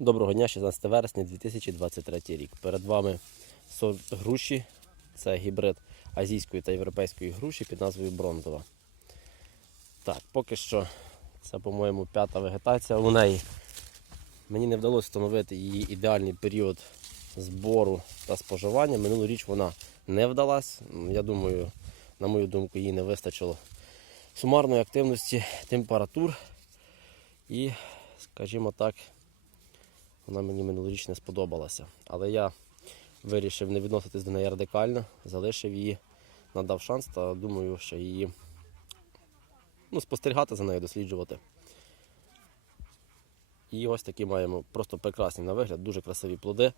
Доброго дня, 16 вересня 2023 рік. Перед вами сорт груші. Це гібрид азійської та європейської груші під назвою бронзова. Так, поки що це, по-моєму, п'ята вегетація у неї. Мені не вдалося встановити її ідеальний період збору та споживання. Минулу річ вона не вдалась. Я думаю, на мою думку, їй не вистачило сумарної активності температур. І, скажімо так, вона мені минулоріч не сподобалася. Але я вирішив не відноситись до неї радикально, залишив її, надав шанс та думаю, що її ну, спостерігати за нею, досліджувати. І ось такі маємо просто прекрасні на вигляд, дуже красиві плоди.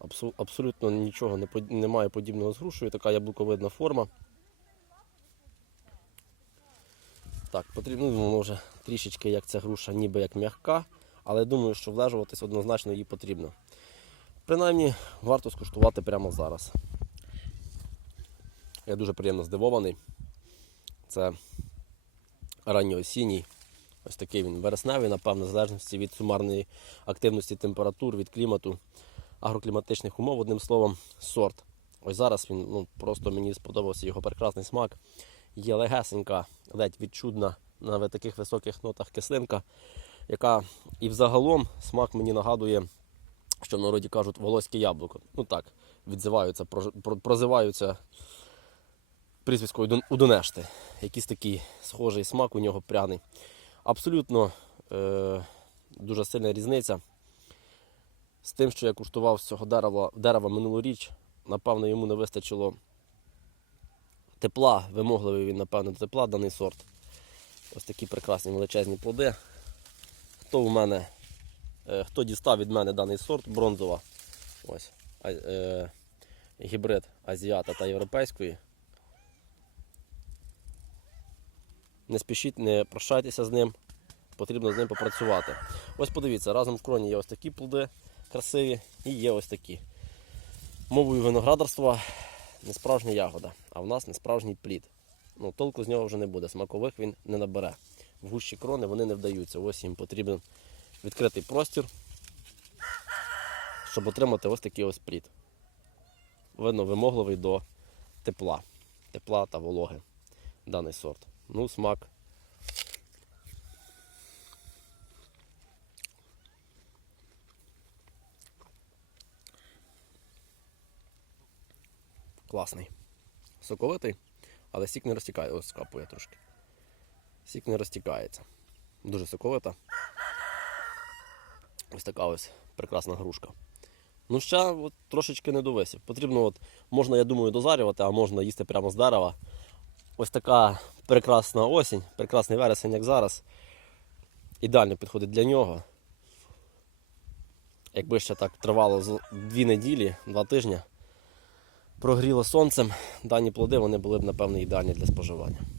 Абсу- абсолютно нічого не немає подібного з грушею, така яблуковидна форма. Так, потрібно, ну, може трішечки як ця груша, ніби як м'яка, але думаю, що влежуватись однозначно їй потрібно. Принаймні, варто скуштувати прямо зараз. Я дуже приємно здивований. Це ранньоосінній. Ось такий він вересневий, напевно, в залежності від сумарної активності температур, від клімату, агрокліматичних умов, одним словом, сорт. Ось зараз він ну, просто мені сподобався його прекрасний смак. Є легесенька, ледь відчудна на таких високих нотах кислинка, яка і взагалом смак мені нагадує, що в народі кажуть волоське яблуко. Ну так, відзиваються, прозиваються прізвиською Удон- Удонешти. Якийсь такий схожий смак у нього пряний. Абсолютно е, дуже сильна різниця з тим, що я куштував з цього дерева, дерева минулоріч. Напевно, йому не вистачило тепла, вимогливий він, напевно, тепла даний сорт. Ось такі прекрасні величезні плоди. Хто у мене, е, хто дістав від мене даний сорт бронзова, ось, е, гібрид азіата та європейської. Не спішіть, не прощайтеся з ним, потрібно з ним попрацювати. Ось подивіться, разом в кроні є ось такі плоди красиві і є ось такі. Мовою виноградарства не справжня ягода, а в нас не справжній плід. Ну, толку з нього вже не буде, смакових він не набере. В гущі крони вони не вдаються. Ось їм потрібен відкритий простір, щоб отримати ось такий ось плід. Видно, вимогливий до тепла, тепла та вологи даний сорт. Ну, смак. Класний. Соковитий, але сік не розтікає. Ось скапує трошки. Сік не розтікається. Дуже соковита. Ось така ось прекрасна грушка. Ну, ще от, трошечки не довисів. Потрібно, от, можна, я думаю, дозарювати, а можна їсти прямо з дерева. Ось така прекрасна осінь, прекрасний вересень, як зараз. Ідеально підходить для нього. Якби ще так тривало дві неділі, два тижні, прогріло сонцем, дані плоди вони були б, напевно, ідеальні для споживання.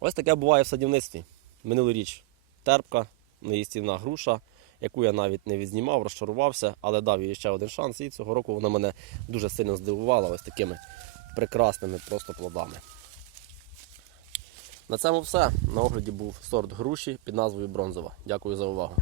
Ось таке буває в садівництві. Минулоріч терпка, неїстівна груша, яку я навіть не відзнімав, розчарувався, але дав їй ще один шанс. І цього року вона мене дуже сильно здивувала ось такими прекрасними просто плодами. На цьому все. На огляді був сорт груші під назвою Бронзова. Дякую за увагу.